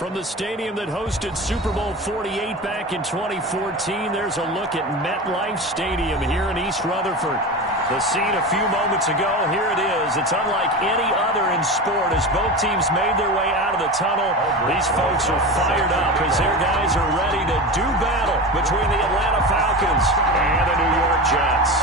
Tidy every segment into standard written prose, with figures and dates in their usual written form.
From the stadium that hosted Super Bowl 48 back in 2014, there's a look at MetLife Stadium here in East Rutherford. The scene a few moments ago, here it is. It's unlike any other in sport as both teams made their way out of the tunnel. These folks are fired up as their guys are ready to do battle between the Atlanta Falcons and the New York Jets.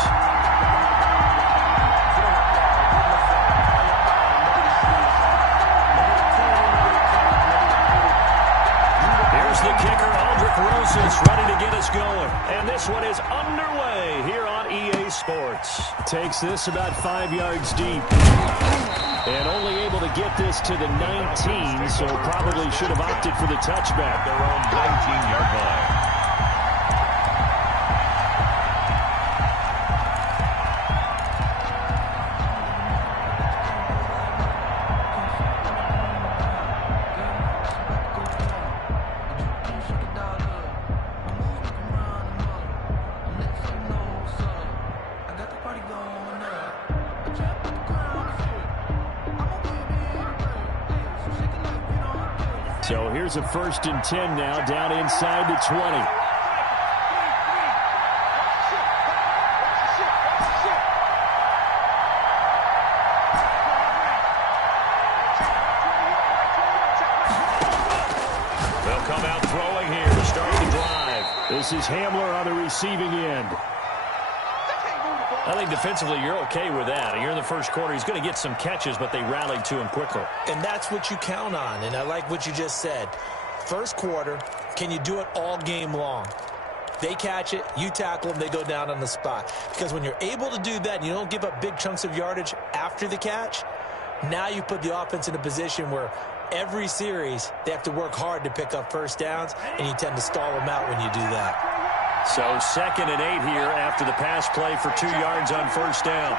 The kicker, Aldrich ready to get us going. And this one is underway here on EA Sports. Takes this about 5 yards deep. And only able to get this to the 19, so probably should have opted for the touchback. Their own 19-yard line. So here's a 1st and 10 now, down inside the 20. They'll come out throwing here to start the drive. This is Hamler on the receiving end. I think defensively you're okay with that. You're in the first quarter. He's going to get some catches, but they rallied to him quickly. And that's what you count on, and I like what you just said. First quarter, can you do it all game long? They catch it, you tackle them, they go down on the spot. Because when you're able to do that and you don't give up big chunks of yardage after the catch, now you put the offense in a position where every series they have to work hard to pick up first downs, and you tend to stall them out when you do that. So 2nd and 8 here after the pass play for 2 yards on first down.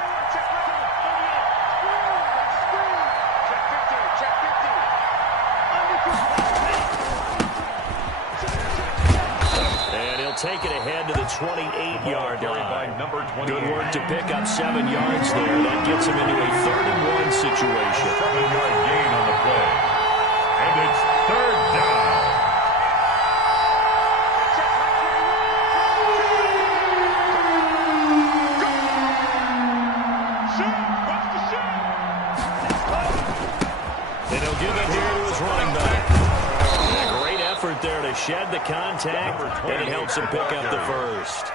And he'll take it ahead to the 28-yard line. Good work to pick up 7 yards there. That gets him into a 3rd and 1 situation. 7-yard gain on the play. And it's 3rd down. There to shed the contact, and it helps him pick up the first.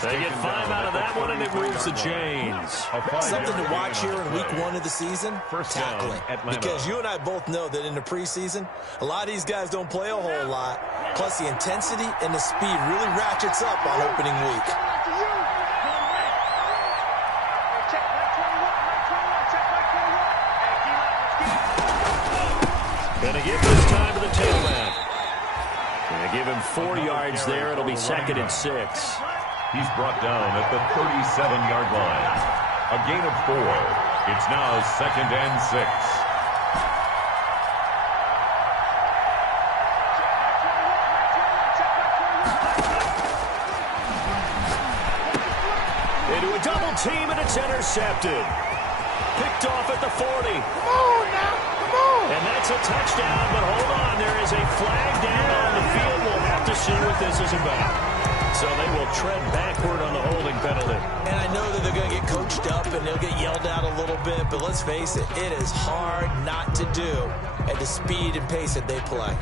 They get 5 out of that one, and it moves the chains. Something to watch here in week 1 of the season, tackling. Because you and I both know that in the preseason, a lot of these guys don't play a whole lot. Plus, the intensity and the speed really ratchets up on opening week. Going to give this time to the tailback. Going to give him 4 yards there. It'll be 2nd and 6. He's brought down at the 37-yard line. A gain of 4. It's now 2nd and 6. Into a double team, and it's intercepted. Picked off at the 40. Come on now. And that's a touchdown, but hold on. There is a flag down on the field. We'll have to see what this is about. So they will tread backward on the holding penalty. And I know that they're going to get coached up and they'll get yelled at a little bit, but let's face it, it is hard not to do at the speed and pace that they play.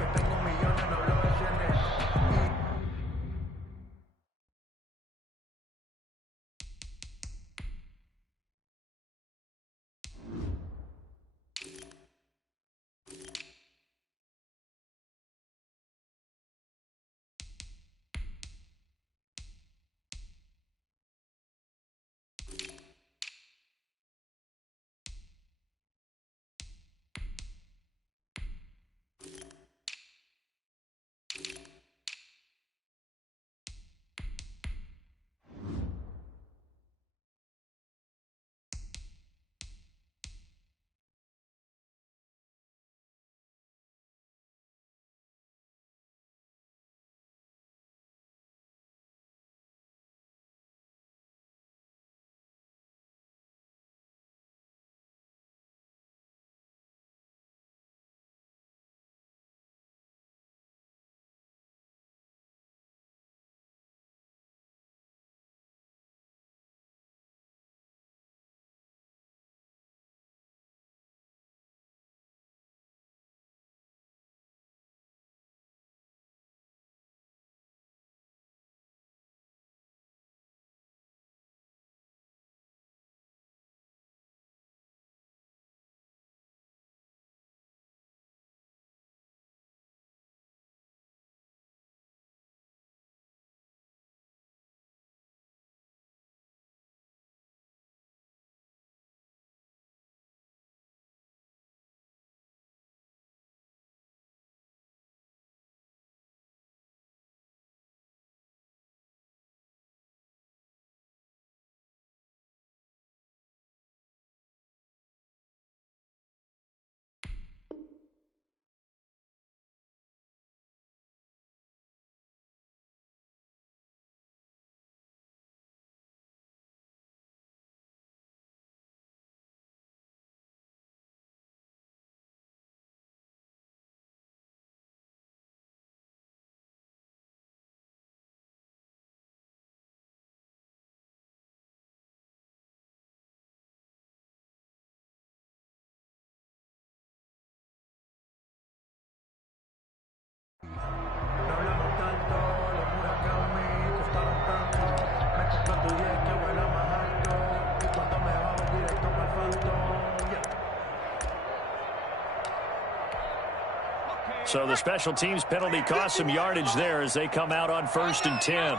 So the special teams penalty cost some yardage there as they come out on 1st and 10.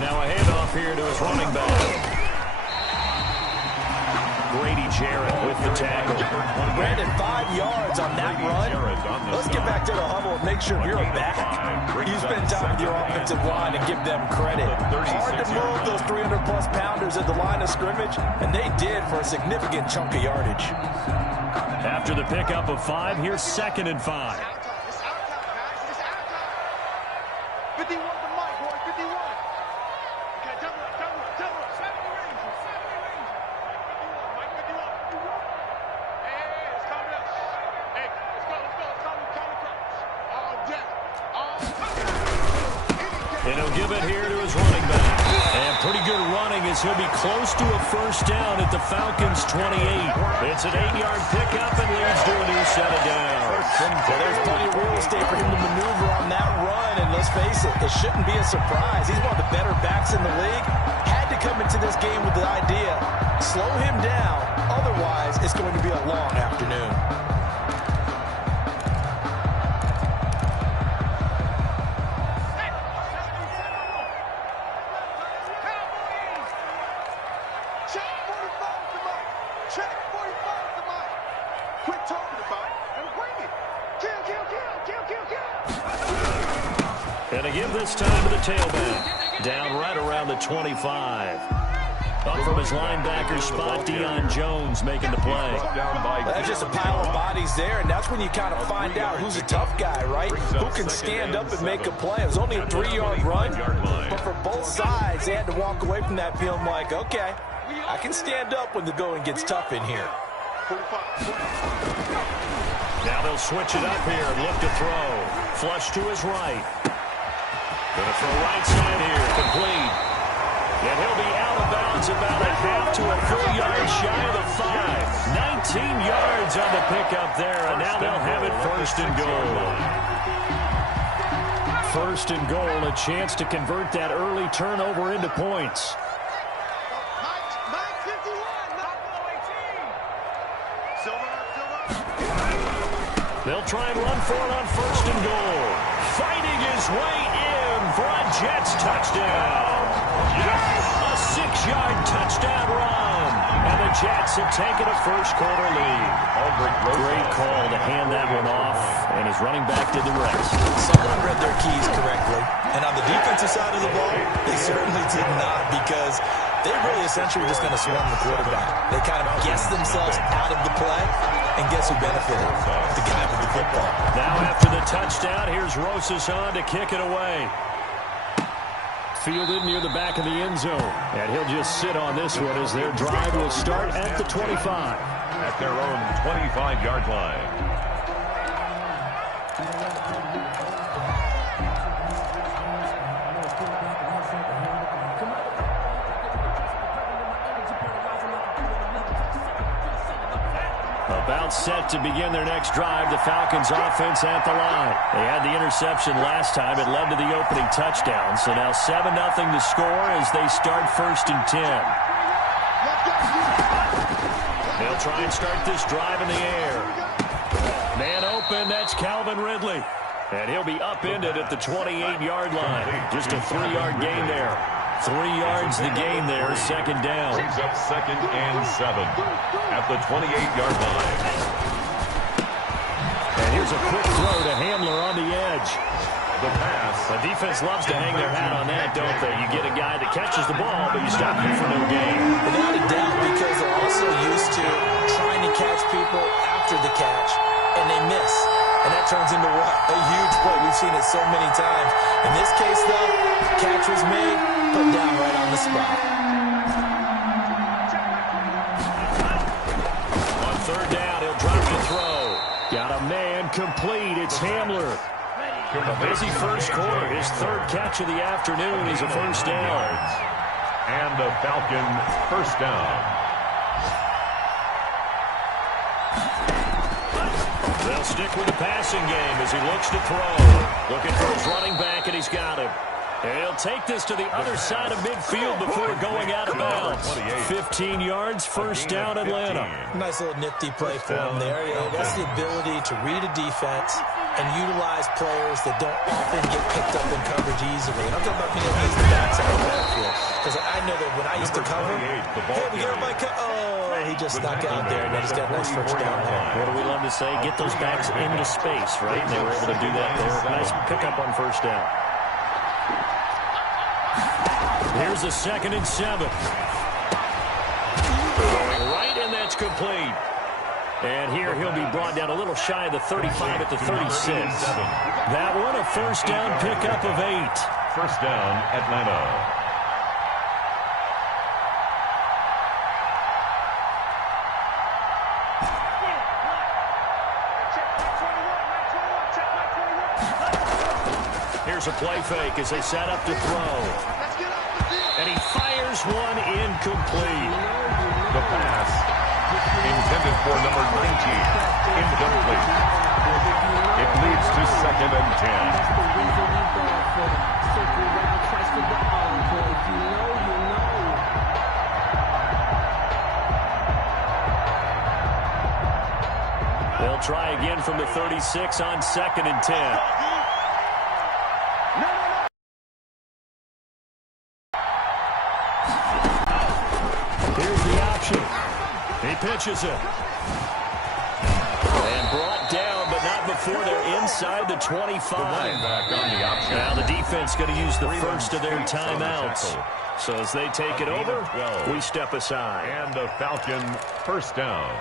Now a handoff here to his running back. Jarrett with the tackle. Brandon, 5 yards on that run. Let's get back to the huddle and make sure you're back. You spend time with your offensive line and give them credit. Hard to move those 300-plus pounders at the line of scrimmage, and they did for a significant chunk of yardage. After the pickup of 5, here's 2nd and 5. 51 to Mike, boy, 51. Okay, double up. 70 range. 51, Mike, 51. Hey, it's coming up. Hey, let's go. All day. And he'll give it here to his running back. And pretty good running as he'll be close to a 1st down at the Falcons' 28. It's an 8-yard pickup and leads to a new set of downs. Well, there's plenty of real estate for him to maneuver on that run, and let's face it, it shouldn't be a surprise. He's one of the better backs in the league. Had to come into this game with the idea, slow him down, otherwise it's going to be a long afternoon. And a give this time to the tailback. Down right around the 25. Up from his linebacker spot, Deion Jones making the play. That's just a pile of bodies there, and that's when you kind of find out who's a tough guy, right? Who can stand up and make a play. It was only a 3-yard run, but for both sides, they had to walk away from that feeling like, okay, I can stand up when the going gets tough in here. Now they'll switch it up here and look to throw. Flush to his right. Going to throw right side here, complete. And he'll be out of bounds about a half to a full yard shy of the 5. 19 yards on the pickup there, and now they'll have it 1st and goal. 1st and goal, a chance to convert that early turnover into points. They'll try and run for it on 1st and goal. Fighting his way in for a Jets touchdown. A 6-yard touchdown run. And the Jets have taken a first-quarter lead. Great call to hand that one off, and his running back did the rest. Someone read their keys correctly. And on the defensive side of the ball, they certainly did not, because they really essentially were just going to swarm the quarterback. They kind of guessed themselves out of the play, and guess who benefited? The guy with the football. Now after the touchdown, here's Rosas on to kick it away. Fielded near the back of the end zone. And he'll just sit on this one as their drive will start at the 25. At their own 25-yard line. About set to begin their next drive, the Falcons offense at the line. They had the interception last time. It led to the opening touchdown. So now 7-0 to score as they start 1st and 10. They'll try and start this drive in the air. Man open, that's Calvin Ridley. And he'll be upended at the 28-yard line. Just a 3-yard gain there. 3 yards the gain there, 2nd down. Brings up 2nd and 7 at the 28-yard line. And here's a quick throw to Hamler on the edge. The pass. The defense loves to hang their hat on that, don't they? You get a guy that catches the ball, but you stop him for no gain. Without a doubt, because they're also used to trying to catch people after the catch, and they miss. And that turns into what? A huge play. We've seen it so many times. In this case, though, catch was made, put down right on the spot. On 3rd down, he'll drop the throw. Got a man complete. It's Hamler. A busy first quarter. His 3rd catch of the afternoon is a 1st down. And a Falcon 1st down. They'll stick with the passing game as he looks to throw. Looking for his running back, and he's got him. And he'll take this to the other side of midfield before going out of bounds. 15 yards, first down, Atlanta. Nice little nifty play for him there. Yeah, that's the ability to read a defense and utilize players that don't often get picked up in coverage easily. And I'm talking about being able to use the backside of the backfield. Because I know that when I used to cover, hey, we got everybody he just snuck out there, and they just got a nice first down there. What do we love to say? Get those backs into space, right? And they were able to do that there. Nice pickup on first down. Here's a 2nd and 7. Going right, and that's complete. And here he'll be brought down a little shy of the 35 at the 36. That one, a first down pickup of 8. First down, Atlanta. Here's a play fake as they set up to throw. And he fires one incomplete. The pass intended for number 19. Incomplete. It leads to 2nd and 10. They'll try again from the 36 on 2nd and 10. He pitches it. And brought down, but not before they're inside the 25. Now the defense going to use the first of their timeouts. So as they take it over, we step aside. And the Falcon first down.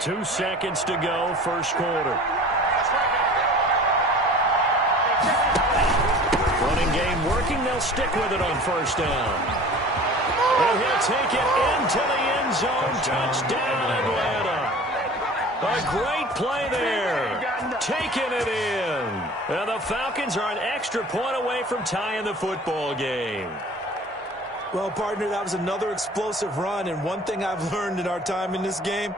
Two seconds to go, first quarter. Running game working. They'll stick with it on first down. And he'll take it into the end zone. Touchdown, Atlanta. A great play there. Taking it in. And the Falcons are an extra point away from tying the football game. Well, partner, that was another explosive run. And one thing I've learned in our time in this game,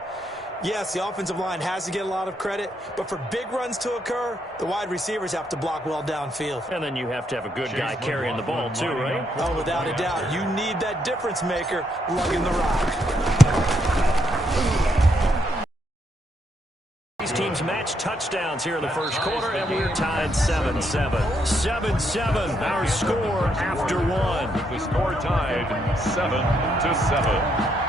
yes, the offensive line has to get a lot of credit, but for big runs to occur, the wide receivers have to block well downfield. And then you have to have a good guy carrying the ball too, right? Oh, without a doubt. You need that difference maker lugging the rock. These teams match touchdowns here in the first quarter, and we're tied 7-7. 7-7, our score after one. The score tied 7-7.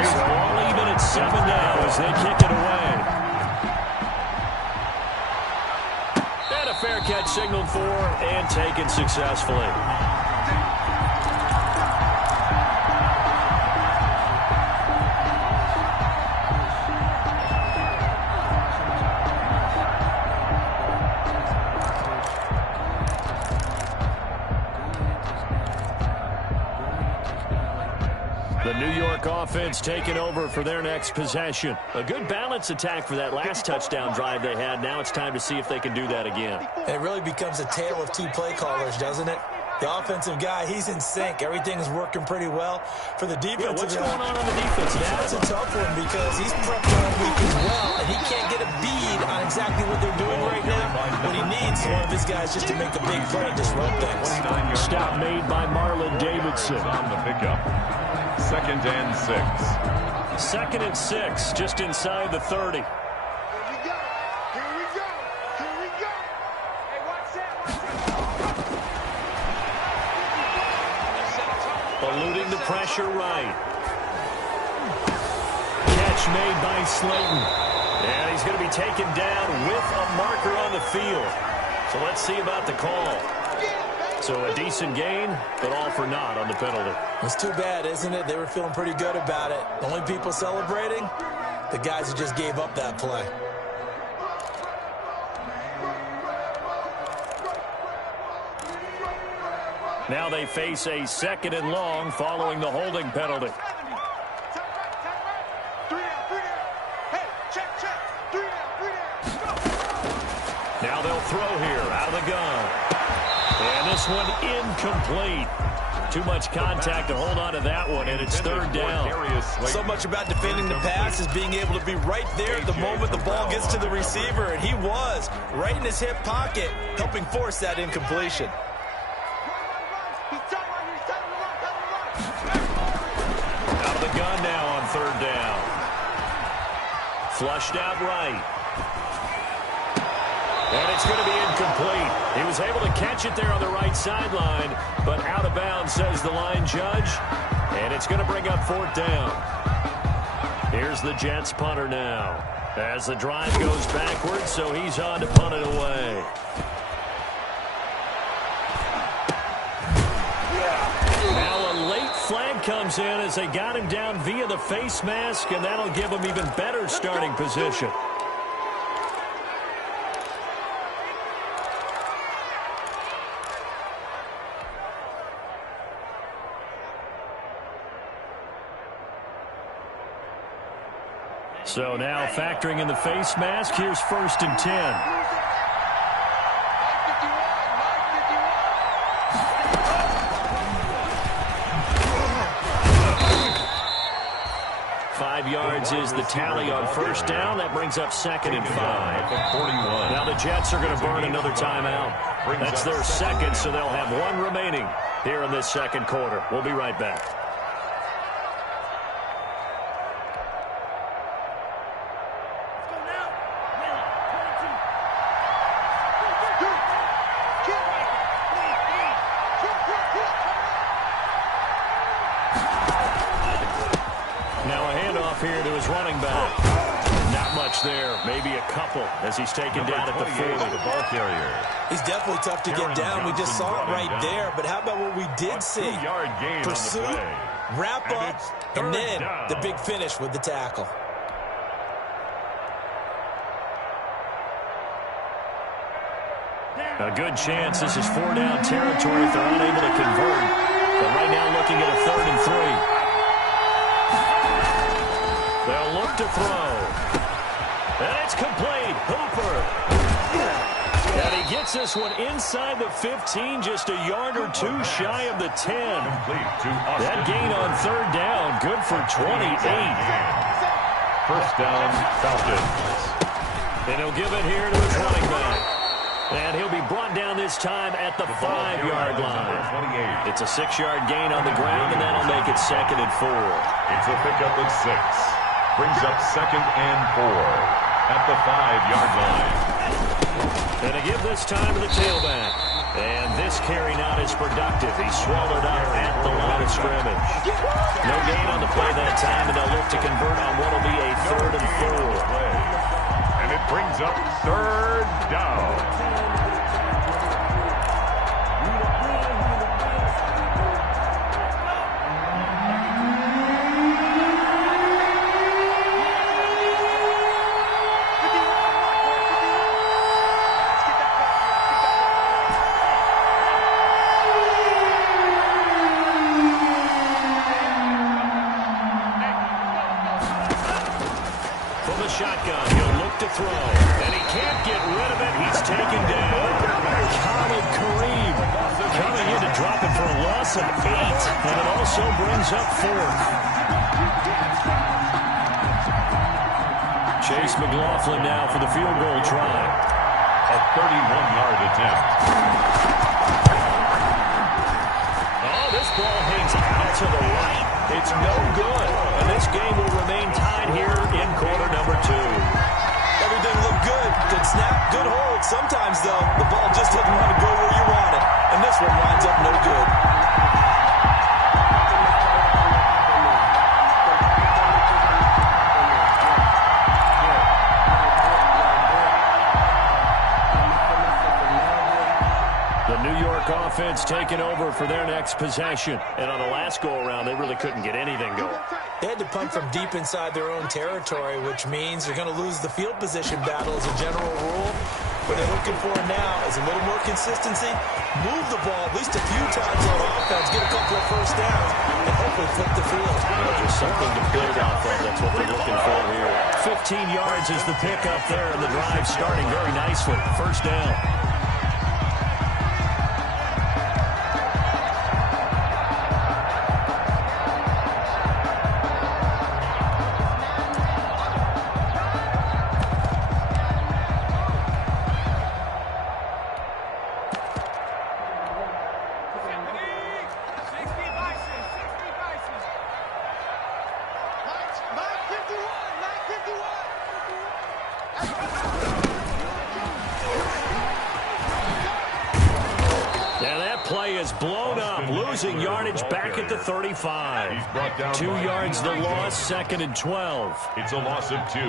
So all even at 7 now as they kick it away. And a fair catch signaled for and taken successfully. The New York offense taking over for their next possession. A good balance attack for that last touchdown drive they had. Now it's time to see if they can do that again. It really becomes a tale of two play callers, doesn't it? The offensive guy, he's in sync. Everything's working pretty well. For the defensive what's going on the defensive side? That's a tough one because he's prepped all week as well, and he can't get a bead on exactly what they're doing right now. What he needs is one of his guys just to make the big play and disrupt things. Stop made by Marlon Davidson. On the pickup. 2nd and 6. 2nd and 6, just inside the 30. Here we go. Here we go. Here we go. Hey, watch that. Eluding the pressure right. Catch made by Slayton. And he's going to be taken down with a marker on the field. So let's see about the call. So a decent gain, but all for naught on the penalty. It's too bad, isn't it? They were feeling pretty good about it. The only people celebrating, the guys who just gave up that play. Now they face a 2nd and long following the holding penalty. Now they'll throw here out of the gun. this one incomplete. Too much contact to hold on to that one, and it's third down. So much about defending the pass is being able to be right there at the moment the ball gets to the receiver, and he was right in his hip pocket, helping force that incompletion. Out of the gun now on third down. Flushed out right. And it's going to be incomplete. He was able to catch it there on the right sideline, but out of bounds, says the line judge. And it's going to bring up fourth down. Here's the Jets punter now, as the drive goes backwards, so he's on to punt it away. Now a late flag comes in as they got him down via the face mask, and that'll give him even better starting position. So now factoring in the face mask, here's 1st and 10. Five yards is the tally on first down. That brings up 2nd and 5. Now the Jets are going to burn another timeout. That's their second, so they'll have one remaining here in this second quarter. We'll be right back. Here to his running back. Not much there. Maybe a couple as he's taken down at the 40. The ball carrier. He's definitely tough to get down. We just saw it right there. But how about what we did see? Pursuit, wrap up, and then the big finish with the tackle. A good chance this is 4-down territory if they're unable to convert. But right now looking at a 3rd and 3. They'll look to throw. And it's complete. Hooper. And he gets this one inside the 15, just a yard or two shy of the 10. That gain on third down, good for 28. First down, Falcons. And he'll give it here to his running back. And he'll be brought down this time at the 5-yard line. It's a 6-yard gain on the ground, and that'll make it 2nd and 4. It's a pickup at 6. Brings up 2nd and 4 at the 5-yard line. And to give this time to the tailback. And this carry not as productive. He's swallowed up at the line of scrimmage. No gain on the play that time, and they'll look to convert on what will be a 3rd and 4. And it brings up 3rd down. Shotgun, he'll look to throw, and he can't get rid of it. He's taken down. Khalid Kareem coming in to drop it for a loss of 8, and it also brings up 4th. Chase McLaughlin now for the field goal try. A 31-yard attempt. Oh, this ball hangs out to the right. It's no good, and this game will remain tied here in quarter number 2. Everything looked good. Good snap, good hold. Sometimes, though, the ball just doesn't want to go where you want it, and this one winds up no good. Offense taking over for their next possession. And on the last go-around, they really couldn't get anything going. They had to punt from deep inside their own territory, which means they're going to lose the field position battle as a general rule. What they're looking for now is a little more consistency, move the ball at least a few times on offense, get a couple of first downs, and hopefully flip the field. Just something to build off of. That's what they're looking for here. 15 yards is the pickup there, and the drive starting very nicely. First down. Now that play is blown up, losing yardage back at the 35. 2 yards the loss, 2nd and 12. It's a loss of 2.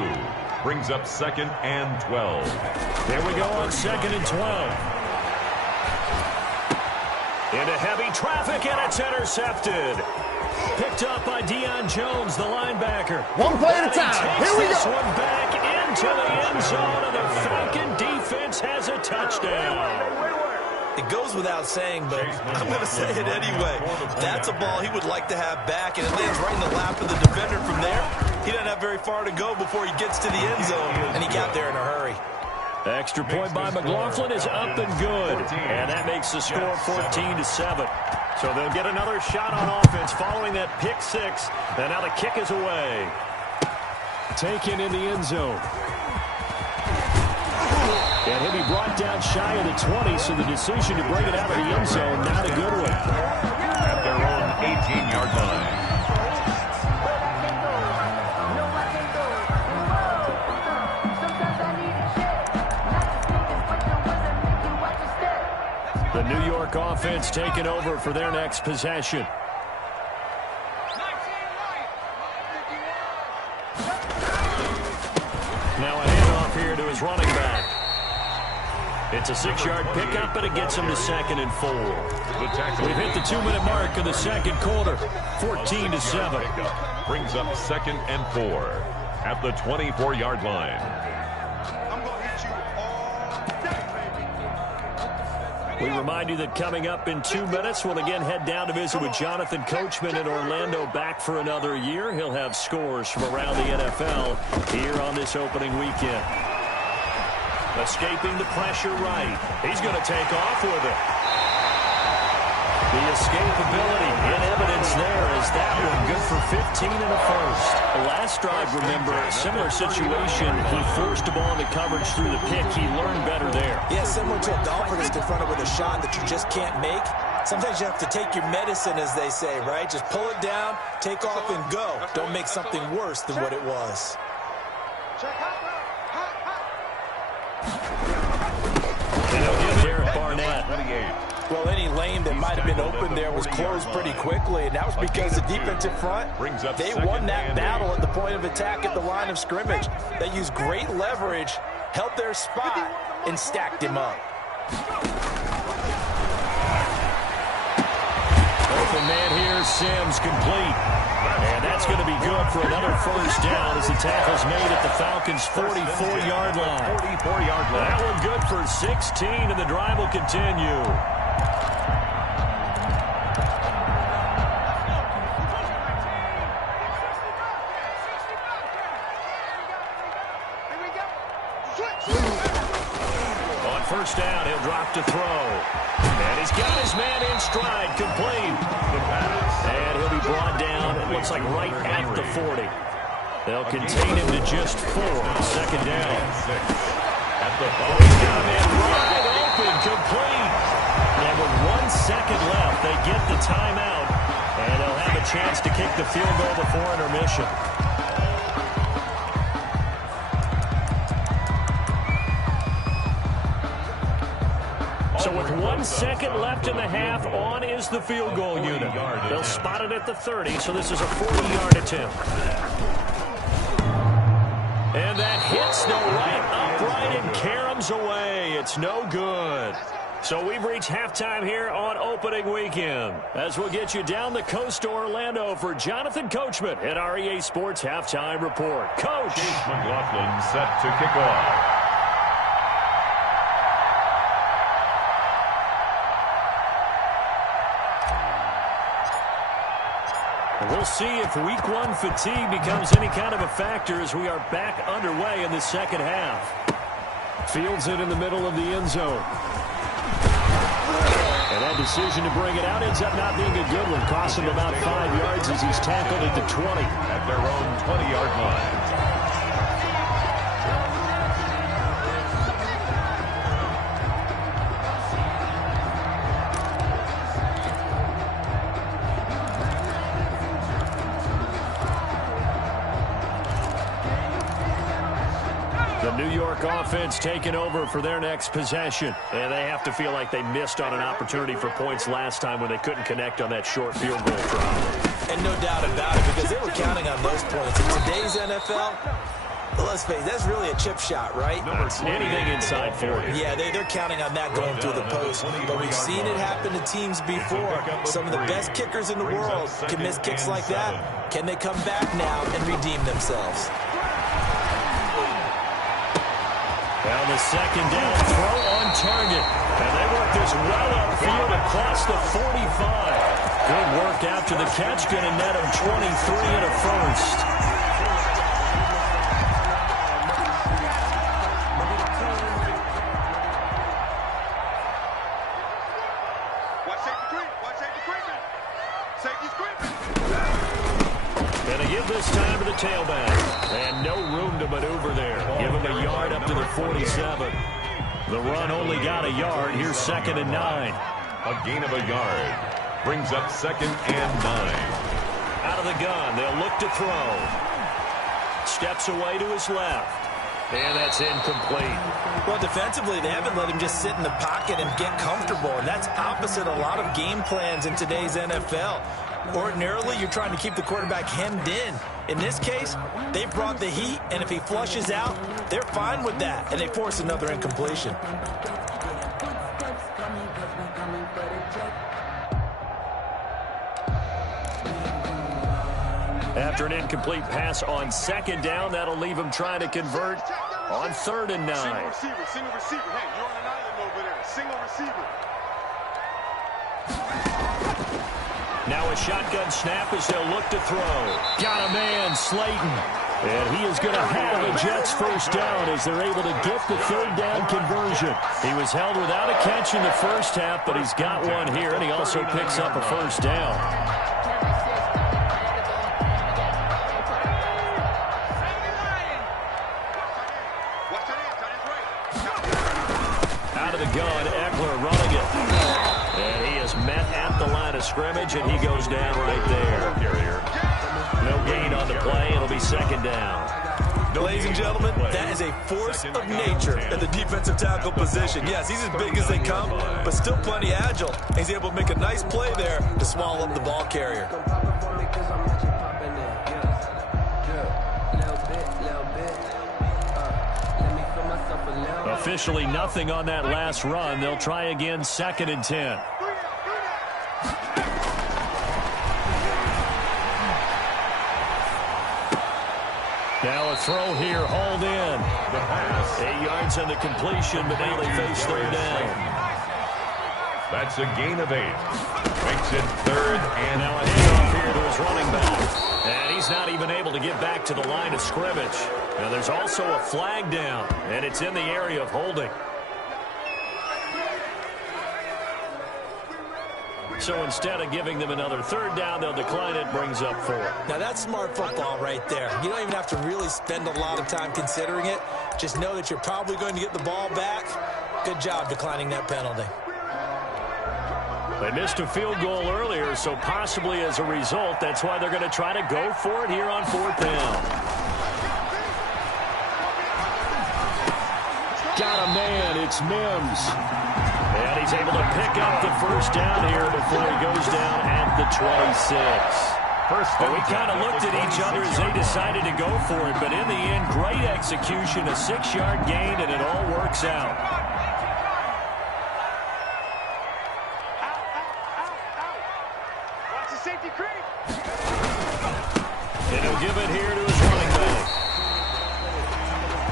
Brings up 2nd and 12. There we go on 2nd and 12. Into heavy traffic, and it's intercepted. Picked up by Deion Jones, the linebacker. One play at a time. Here we This go. one back into the end zone, and the Falcon defense has a touchdown. It goes without saying, but I'm going to say it anyway. That's a ball he would like to have back, and it lands right in the lap of the defender from there. He doesn't have very far to go before he gets to the end zone, and he got there in a hurry. Extra point by McLaughlin is up and good, and that makes the score 14-7. So they'll get another shot on offense following that pick six, and now the kick is away. Taken in the end zone. And he'll be brought down shy of the 20, so the decision to bring it out of the end zone, not a good one. At their own 18-yard line. The New York offense taking over for their next possession. Now a handoff here to his running back. It's a 6-yard pickup, and it gets him to 2nd and 4. We've hit the 2-minute mark of the second quarter, 14-7. Brings up 2nd and 4 at the 24-yard line. I'm going to hit you all day, baby. We remind you that coming up in 2 minutes, we'll again head down to visit with Jonathan Coachman in Orlando, back for another year. He'll have scores from around the NFL here on this opening weekend. Escaping the pressure right. He's going to take off with it. The escapability in evidence there is that one good for 15 and a first. Last drive, remember, similar situation. He forced the ball into coverage through the pick. He learned better there. Yeah, similar to a golfer that's confronted with a shot that you just can't make. Sometimes you have to take your medicine, as they say, right? Just pull it down, take off, and go. Don't make something worse than what it was. Check hot, hot, hot. And he'll give Derek Barnett. 28. Well, any lane that might have been open there was closed pretty quickly, and that was because the defensive front, they won that battle at the point of attack at the line of scrimmage. They used great leverage, held their spot, and stacked him up. Open man here, Sims complete. And that's going to be good for another first down as the tackle's made at the Falcons' 44-yard line. 44-yard line. That one good for 16, and the drive will continue. On first down, he'll drop to throw. And he's got his man in stride, complete. And he'll be brought down, it looks like right at the 40. They'll contain him to just 4. Second down. At the He's got a man wide open, complete. And with 1 second left, they get the timeout. And they'll have a chance to kick the field goal before intermission. So with 1 second left in the half, on is the field goal unit. They'll spot it at the 30, so this is a 40-yard attempt. And that hits the right upright and caroms away. It's no good. So we've reached halftime here on opening weekend, as we'll get you down the coast to Orlando for Jonathan Coachman at our EA Sports Halftime Report. Coach. Chase McLaughlin set to kick off. We'll see if week 1 fatigue becomes any kind of a factor as we are back underway in the second half. Fields it in the middle of the end zone. And that decision to bring it out ends up not being a good one. Cost him about 5 yards as he's tackled at the 20. At their own 20-yard line. The New York offense taking over for their next possession. And they have to feel like they missed on an opportunity for points last time when they couldn't connect on that short field goal drop. And no doubt about it, because they were counting on those points. In today's NFL, let's face it, that's really a chip shot, right? Anything inside 40. Yeah, they're counting on that going through the post. But we've seen it happen to teams before. Some of the best kickers in the world can miss kicks like that. Can they come back now and redeem themselves? Well, the second down throw on target. And they work this well upfield across the 45. Good work after the catch. Going to net him 23 and a first. Going to give this time to the tailback. And no room to maneuver there. Give him a yard up to the 47. The run only got a yard. Here's 2nd and 9. A gain of a yard. Brings up 2nd and 9. Out of the gun. They'll look to throw. Steps away to his left. And that's incomplete. Well, defensively, they haven't let him just sit in the pocket and get comfortable. And that's opposite a lot of game plans in today's NFL. Ordinarily, you're trying to keep the quarterback hemmed in. In this case, they brought the heat, and if he flushes out, they're fine with that, and they force another incompletion. After an incomplete pass on 2nd down, that'll leave him trying to convert on 3rd and 9. Single receiver, single receiver. Hey, you're on an island over there. Single receiver. Now a shotgun snap as they'll look to throw. Got a man, Slayton. And he is going to have the Jets first down as they're able to get the 3rd down conversion. He was held without a catch in the first half, but he's got one here, and he also picks up a first down. Out of the gun, Eckler running it. And he is met at the line of scrimmage, and he goes down right there. No gain on the play. It'll be 2nd down. Ladies and gentlemen, that is a force of nature at the defensive tackle position. Yes, he's as big as they come, but still plenty agile. He's able to make a nice play there to swallow up the ball carrier. Officially nothing on that last run. They'll try again, 2nd and 10. Now a throw here, hauled in. The pass. 8 yards on the completion, but now they face 3rd down. That's a gain of 8. Makes it 3rd and now a handoff here to his running back. And he's not even able to get back to the line of scrimmage. Now there's also a flag down, and it's in the area of holding. So instead of giving them another 3rd down, they'll decline it, brings up 4. Now that's smart football right there. You don't even have to really spend a lot of time considering it. Just know that you're probably going to get the ball back. Good job declining that penalty. They missed a field goal earlier, so possibly as a result, that's why they're going to try to go for it here on 4th down. Got a man, it's Mims. And he's able to pick up the first down here before he goes down at the 26. Well, we kind of looked at each other as they decided to go for it, but in the end, great execution, a 6-yard gain, and it all works out. And he'll give it here to his running back.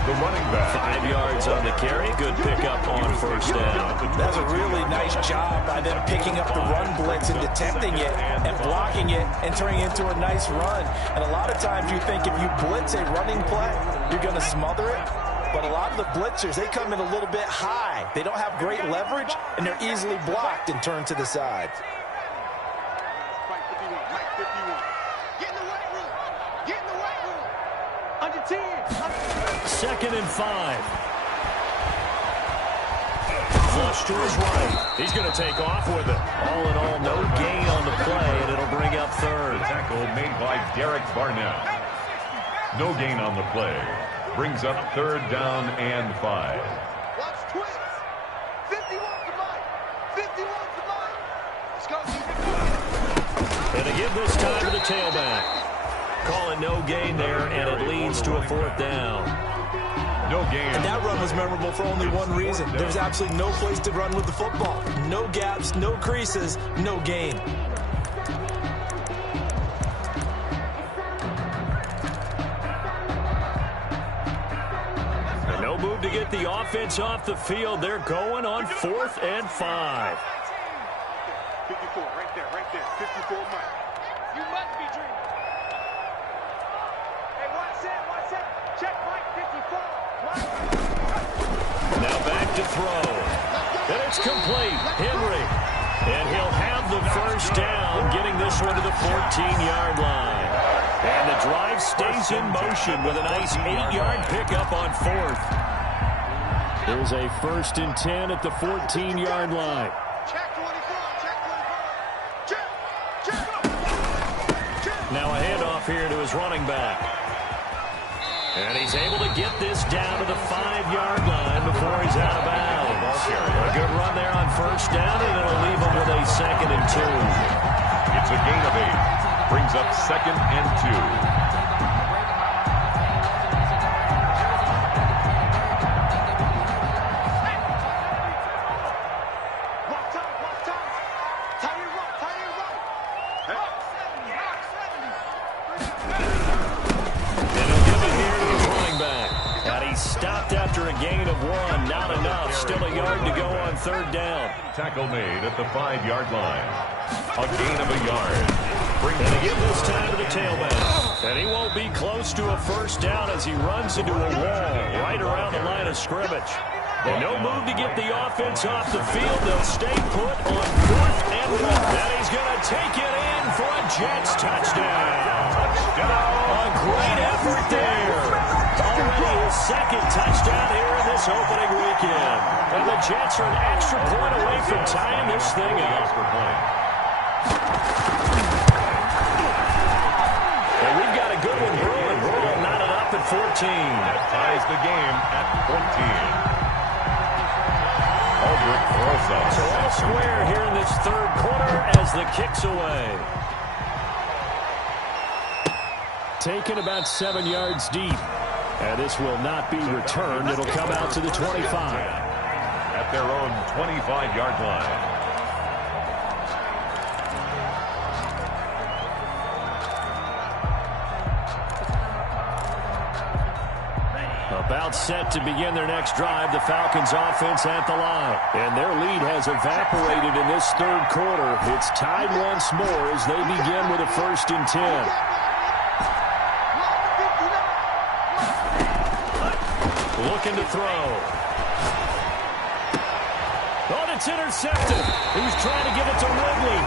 the running back. 5 yards on the carry. Good pickup on 1st down. That's a really nice job by them picking up the run blitz and detecting it and blocking it and turning it into a nice run. And a lot of times you think if you blitz a running play, you're going to smother it. But a lot of the blitzers, they come in a little bit high. They don't have great leverage, and they're easily blocked and turned to the side. Under 10. 2nd and 5. Flush to his right. He's going to take off with it. All in all, no gain on the play, and it'll bring up 3rd. Tackle made by Derek Barnett. No gain on the play. Brings up 3rd down and 5. Watch twins. 51 to Mike. 51 to Mike. Let's go. And they give this time to the tailback. Call it no gain there, and it leads to a 4th down. No gain. And that run was memorable for only one reason. There was absolutely no place to run with the football. No gaps, no creases, no gain. And no move to get the offense off the field. They're going on 4th and 5. 54, right there, 54 Mike. You must be dreaming. Hey, watch that. Check Mike, 54. Now back to throw. And it's complete. Henry. And he'll have the 1st down, getting this one to the 14-yard line. And the drive stays in motion with a nice 8-yard pickup on 4th. There's a 1st and 10 at the 14-yard line. Check 24. Check. Now a handoff here to his running back. And he's able to get this down to the 5-yard line before he's out of bounds. A good run there on 1st down, and it'll leave him with a 2nd and 2. It's a gain of 8. Brings up 2nd and 2. Still a yard to go on 3rd down. Tackle made at the 5-yard line. A gain of a yard. And again this time to the tailback. And he won't be close to a 1st down as he runs into a wall right around the line of scrimmage. And no move to get the offense off the field. They'll stay put on 4th and 1. And he's going to take it in for a Jets touchdown. A great effort there. Already his 2nd touchdown here in this opening weekend. And the Jets are an extra point away from tying this thing up. And we've got a good one brewing. Burrow knotted up at 14. That ties the game at 14. So all square here in this 3rd quarter as the kick's away. Taken about 7 yards deep. And this will not be returned. It'll come out to the 25. At their own 25-yard line. About set to begin their next drive, the Falcons offense at the line. And their lead has evaporated in this 3rd quarter. It's tied once more as they begin with a 1st and 10. Looking to throw. Oh, it's intercepted. He's trying to give it to Ridley.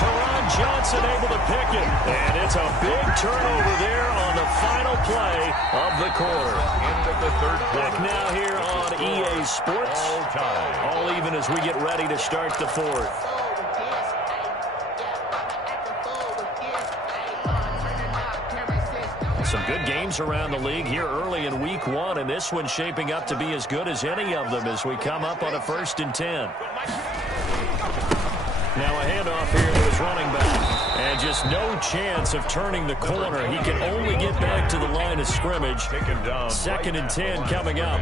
Teron Johnson able to pick it. And it's a big turnover there on the final play of the quarter. End of the 3rd quarter. Back now here on EA Sports. All even as we get ready to start the 4th. Some good games around the league here early in week 1, and this one's shaping up to be as good as any of them as we come up on a 1st and 10. Now a handoff here to his running back. And just no chance of turning the corner. He can only get back to the line of scrimmage. 2nd and 10 coming up.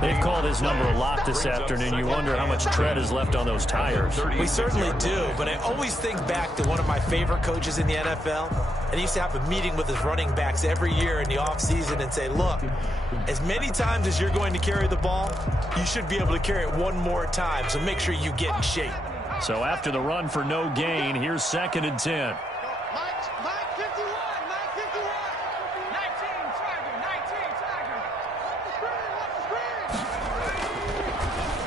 They've called his number a lot this afternoon. You wonder how much tread is left on those tires. We certainly do, but I always think back to one of my favorite coaches in the NFL. And he used to have a meeting with his running backs every year in the offseason and say, look, as many times as you're going to carry the ball, you should be able to carry it one more time. So make sure you get in shape. So after the run for no gain, here's 2nd and 10. Mike 51. 19 Tiger.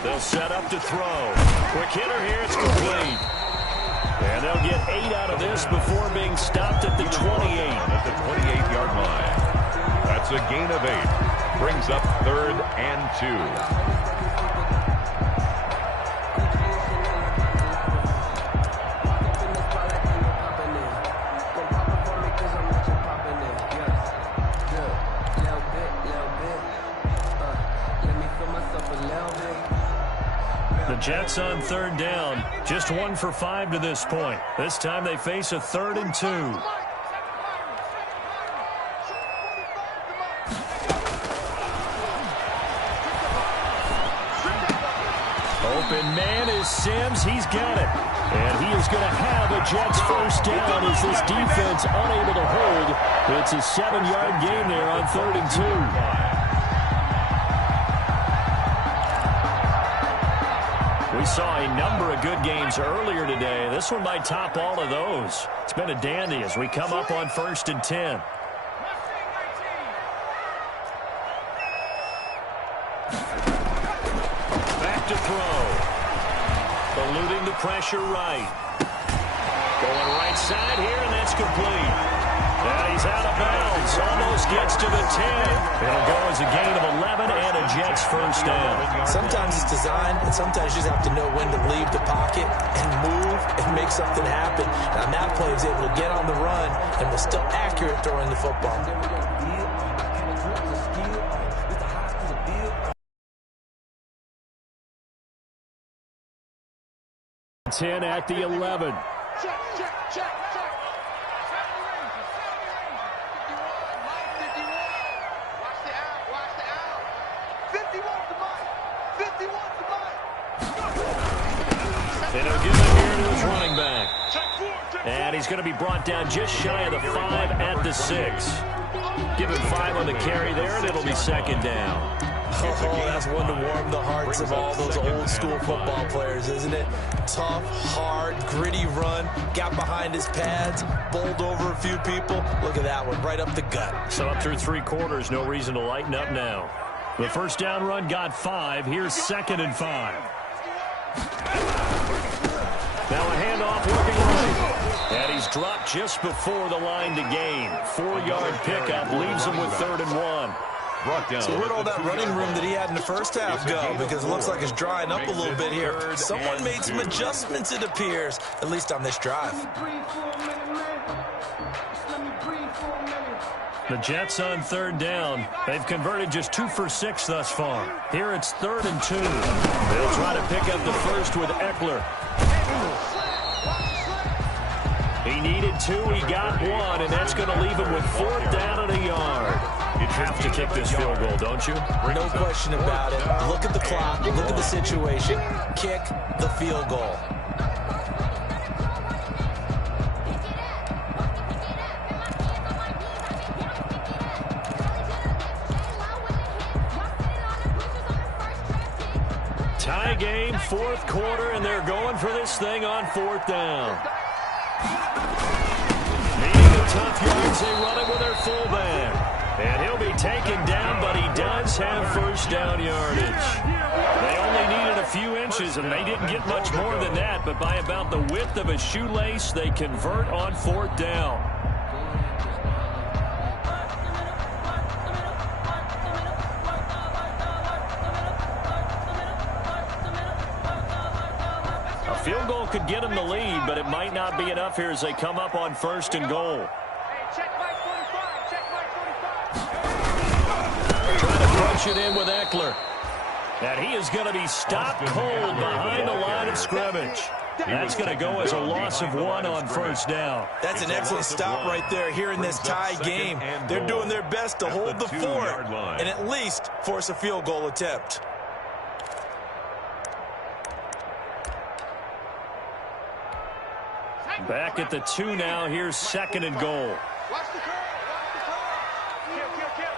They'll set up to throw. Quick hitter here. It's complete. And they'll get 8 out of this before being stopped at the 28. At the 28-yard line. That's a gain of 8. Brings up 3rd and 2. The Jets on third down. Just 1 for 5 to this point. This time they face a 3rd and 2. Open man is Sims. He's got it. And he is going to have a Jets first down as this defense unable to hold. It's a 7-yard gain there on 3rd and 2. We saw a number of good games earlier today. This one might top all of those. It's been a dandy as we come up on 1st and 10. Back to throw. Eluding the pressure right. Going right side here, and that's complete. And he's out of bounds. Almost gets to the 10. It'll go as a gain of 11 and a Jets first down. Sometimes it's designed, and sometimes you just have to know when to leave the pocket and move and make something happen. And on that play, he was able to get on the run and was still accurate throwing the football. 10 at the 11. Check, check, check, check. 51, Watch the out, watch the out. 51 to Mike. 51 to Mike. And he'll give it here to his running back. And he's going to be brought down just shy of the 5 at the 6. Give him 5 on the carry there, and it'll be 2nd down. Oh, that's one to warm the hearts of all those old school football players, isn't it? Tough, hard, gritty run, got behind his pads, bowled over a few people. Look at that one, right up the gut. So up through 3 quarters, no reason to lighten up now. The first down run got 5. Here's 2nd and 5. Now a handoff working right. And he's dropped just before the line to gain. 4-yard pickup leaves him with 3rd and 1. So where'd all that running room that he had in the first half go? Because it looks like it's drying up a little bit here. Someone made some adjustments, it appears, at least on this drive. The Jets on 3rd down. They've converted just 2 for 6 thus far. Here it's 3rd and 2. They'll try to pick up the first with Eckler. He needed 2, he got 1, and that's going to leave him with 4th down and a yard. You have to kick this field goal, don't you? No question about it. Look at the clock. Look at the situation. Kick the field goal. Tie game, 4th quarter, and they're going for this thing on 4th down. Needing the tough yards, they run it with their fullback. And he'll be taken down, but he does have first down yardage. They only needed a few inches, and they didn't get much more than that. But by about the width of a shoelace, they convert on 4th down. A field goal could get them the lead, but it might not be enough here as they come up on 1st and goal. Punch it in with Eckler. And he is going to be stopped cold behind the line of scrimmage. That's going to go as a loss of 1 on 1st down. That's an excellent stop right there here in this tie game. They're doing their best to hold the fort and at least force a field goal attempt. Back at the 2 now. Here's 2nd and goal. Watch the curve. Kill.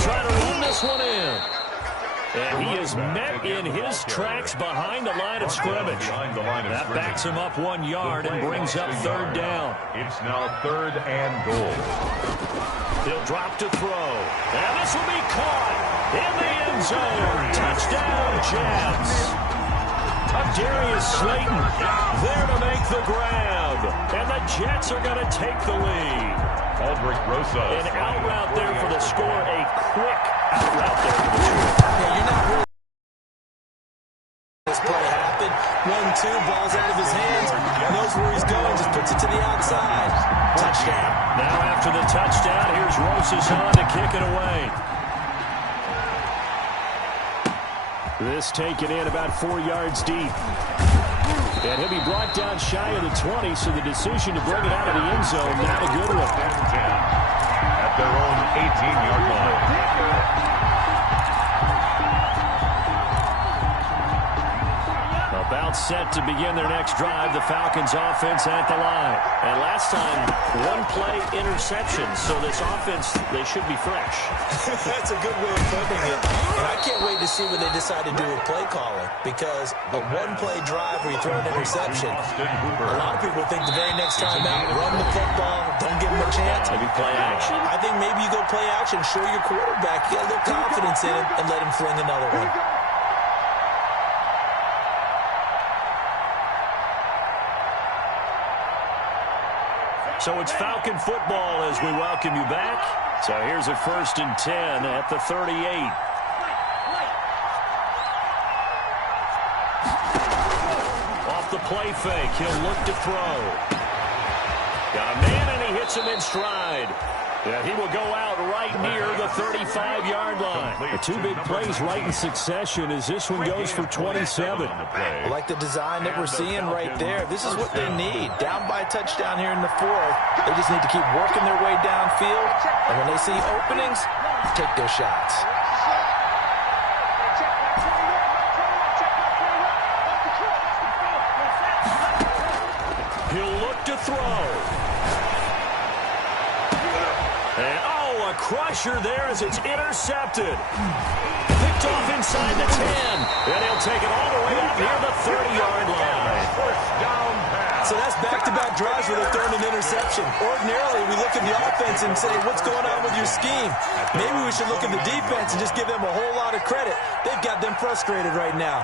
Trying to run this one in. And he is met in his tracks behind the line of scrimmage. That backs him up 1 yard and brings up 3rd down. It's now 3rd and goal. He'll drop to throw. And this will be caught in the end zone. Touchdown, Jets. Darius Slayton there to make the grab. And the Jets are going to take the lead. An out route there for the score. A quick out route there for the score. Yeah, you're not really this play happened. 1-2, ball's out of his hands. Knows where he's going. Just put Gets it to the outside. Touchdown. Now after the touchdown, here's Rosas on to kick it away. This taken in about 4 yards deep. And he'll be brought down shy of the 20, so the decision to bring it out of the end zone, not a good one. At their own 18-yard line. About set to begin their next drive, the Falcons offense at the line. And last time, one-play interception, so this offense, they should be fresh. That's a good way of putting it. And I can't wait to see what they decide to do with play calling, because a one-play drive where you throw an interception, a lot of people think the very next time out, run the football, don't give them a chance. Maybe play action. I think maybe you go play action, show your quarterback, get a little confidence in him, and let him fling another one. So it's Falcon football as we welcome you back. So here's a 1st and 10 at the 38. Off the play fake, he'll look to throw. Got a man and he hits him in stride. Yeah, he will go out right near the 35-yard line. The two big plays right in succession as this one goes for 27. I like the design that we're seeing right there. This is what they need. Down by a touchdown here in the 4th. They just need to keep working their way downfield. And when they see openings, take their shots. He'll look to throw. And, oh, a crusher there as it's intercepted. Picked off inside the 10. And he'll take it all the way out near the 30-yard line. First down pass. So that's back-to-back drives where they're throwing an interception. Ordinarily, we look at the offense and say, what's going on with your scheme? Maybe we should look at the defense and just give them a whole lot of credit. They've got them frustrated right now.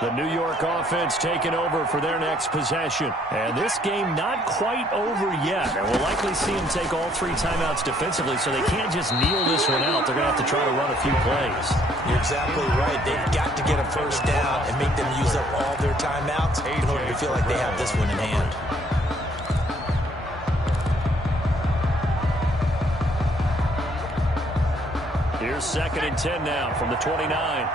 The New York offense taking over for their next possession. And this game not quite over yet. And we'll likely see them take all 3 timeouts defensively, so they can't just kneel this one out. They're going to have to try to run a few plays. You're exactly right. They've got to get a first down and make them use up all their timeouts in order to feel like they have this one in hand. Here's 2nd and 10 now from the 29.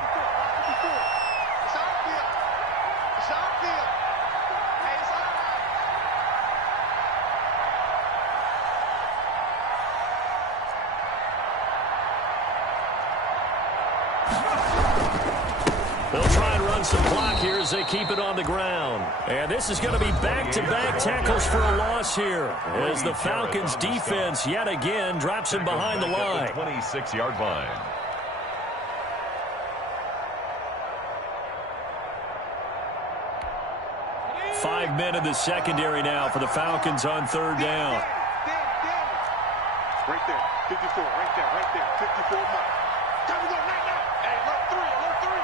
They'll try and run some clock here as they keep it on the ground. And this is going to be back-to-back tackles for a loss here as the Falcons defense yet again drops him behind the line. 26-yard line. Five men in the secondary now for the Falcons on 3rd down. Right there, 54, right there, 54 mark. Time to go right now. Hey, alert 3.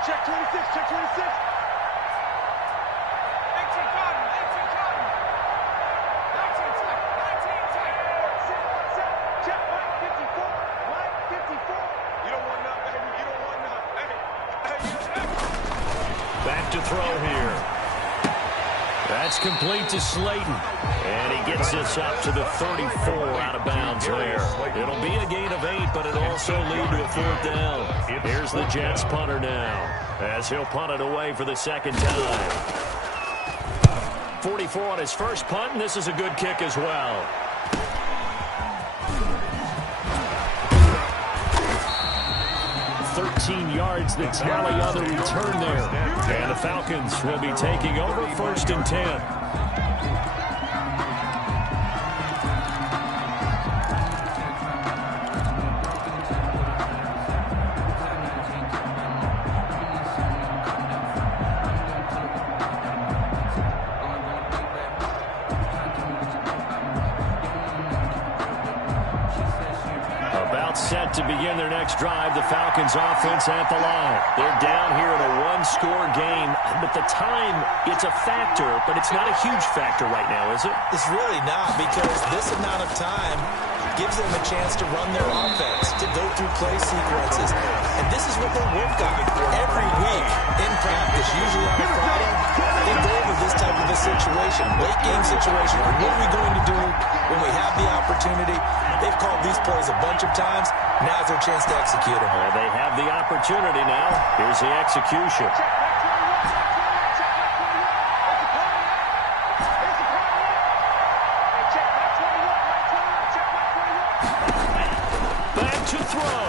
Check 26, check 26. 18 Cotton, 18 Cotton. 19 tight, 19 tight. Set, check, Mike 54, Mike 54. You don't want none, baby, you don't want none. Hey. Back to throw here. That's complete to Slayton. And he gets this up to the 34 out of bounds there. It'll be a gain of 8, but it'll also lead to a 4th down. Here's the Jets punter now as he'll punt it away for the 2nd time. 44 on his first punt, and this is a good kick as well. Yards the tally on the return there. And the Falcons will be taking over 1st and 10. Set to begin their next drive, the Falcons offense at the line. They're down here in a 1-score game, but the time, it's a factor, but it's not a huge factor right now, is it? It's really not, because this amount of time gives them a chance to run their offense, to go through play sequences. And this is what they work on every week in practice, usually on a Friday. They go over this type of a situation, late game situation. What are we going to do when we have the opportunity? They've called these plays a bunch of times. Now's their chance to execute them. Well, they have the opportunity now. Here's the execution. Back to throw.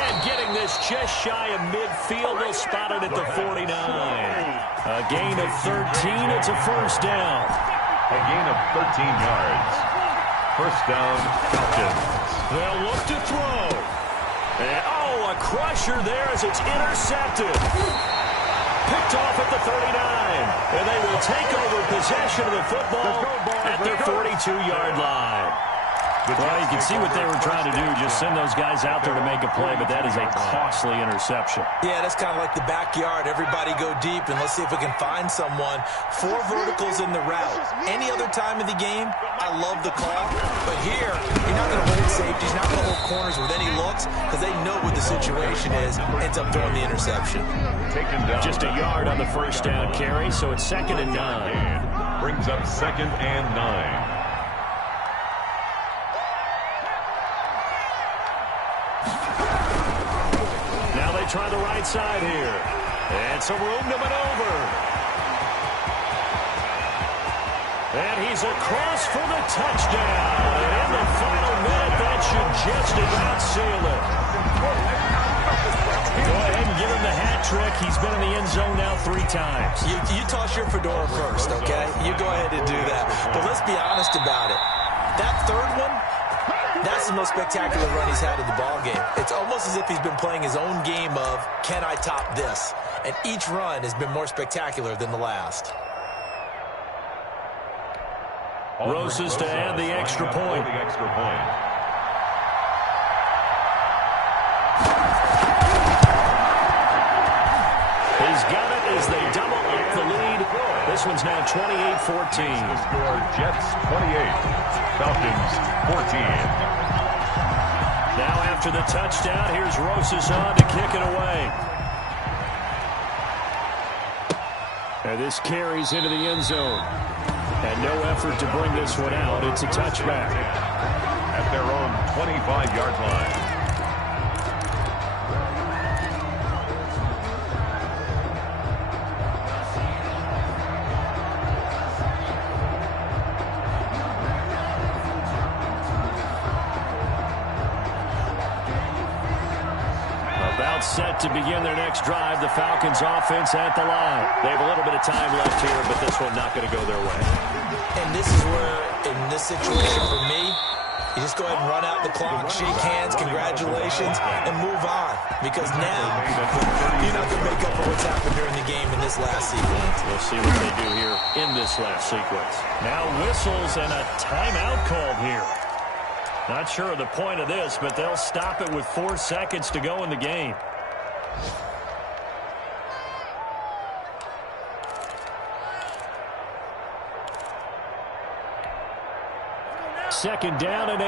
And getting this just shy of midfield. They'll spot it at the 49. A gain of 13. It's a first down. A gain of 13 yards. First down, Falcons. They'll look to throw. And, a crusher there as it's intercepted. Picked off at the 39. And they will take over possession of the football at their 42-yard line. Well, you can see what they were trying to do, just send those guys out there to make a play, but that is a costly interception. Yeah, that's kind of like the backyard. Everybody go deep, and let's see if we can find someone. 4 verticals in the route. Any other time of the game, I love the call. But here, you're not going to hold safeties, not going to hold corners with any looks, because they know what the situation is. Ends up throwing the interception. Just a yard on the first down carry, so it's 2nd and 9. Brings up 2nd and 9. Try the right side here. And some room to maneuver. And he's across for the touchdown. And in the final minute, that should just about seal it. Go ahead and give him the hat trick. He's been in the end zone now 3 times. You toss your fedora first, okay? You go ahead and do that. But let's be honest about it. That third one, that's the most spectacular run he's had in the ballgame. It's almost as if he's been playing his own game of, can I top this? And each run has been more spectacular than the last. Roses to add the extra point. He's got it as they double up the lead. This one's now 28-14. The score, Jets 28, Falcons 14. Now after the touchdown, here's Roses on to kick it away. And this carries into the end zone. And no effort to bring this one out. It's a touchback. At their own 25-yard line. Set to begin their next drive. The Falcons offense at the line. They have a little bit of time left here, but this one not going to go their way. And this is where, in this situation for me, you just go ahead and run out the clock, shake hands, congratulations, and move on. Because now, you're not going to make up for what's happened during the game in this last sequence. We'll see what they do here in this last sequence. Now whistles and a timeout called here. Not sure of the point of this, but they'll stop it with 4 seconds to go in the game. Second down and 8.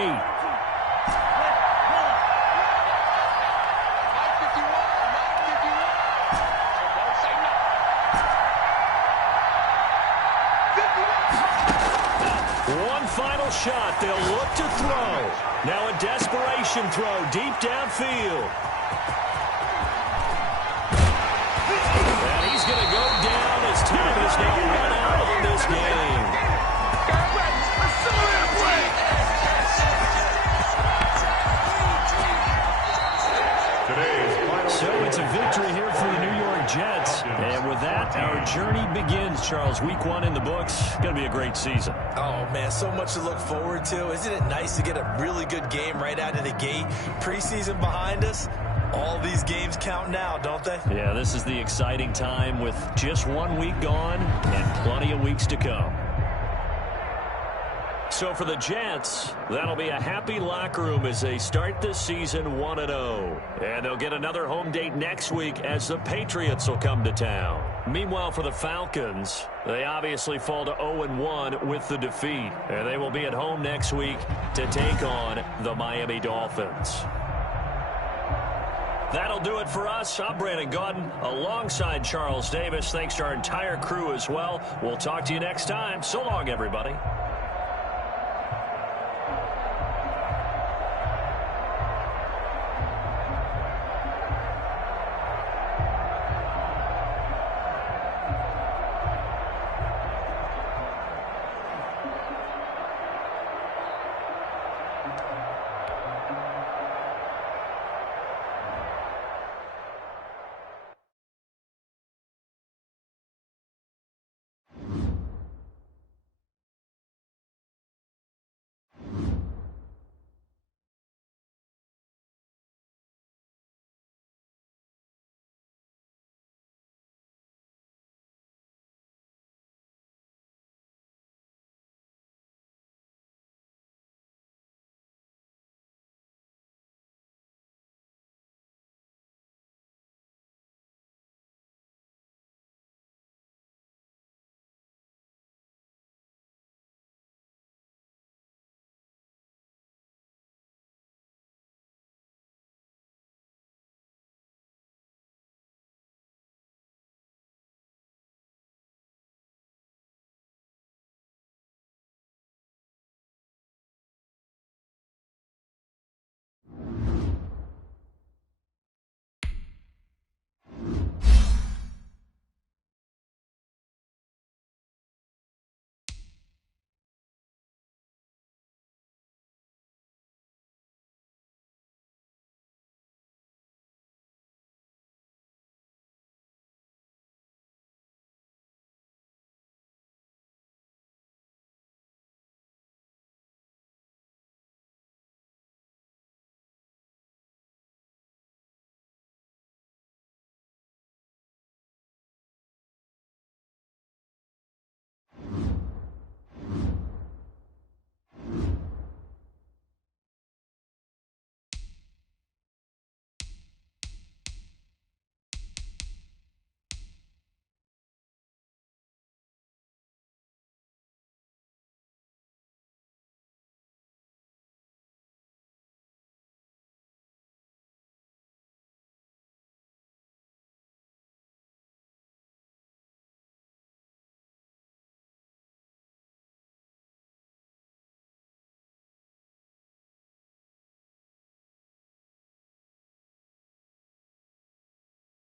One final shot. They'll look to throw. Now a desperation throw deep downfield. And he's going to go down as time is now run out on this game. So it's a victory here for the New York Jets. And with that, our journey begins, Charles. Week 1 in the books. Going to be a great season. Oh, man, so much to look forward to. Isn't it nice to get a really good game right out of the gate? Preseason behind us. All these games count now, don't they? Yeah, this is the exciting time with just 1 week gone and plenty of weeks to come. So for the Jets, that'll be a happy locker room as they start this season 1-0. And they'll get another home date next week as the Patriots will come to town. Meanwhile, for the Falcons, they obviously fall to 0-1 with the defeat. And they will be at home next week to take on the Miami Dolphins. That'll do it for us. I'm Brandon Gaudin alongside Charles Davis. Thanks to our entire crew as well. We'll talk to you next time. So long, everybody.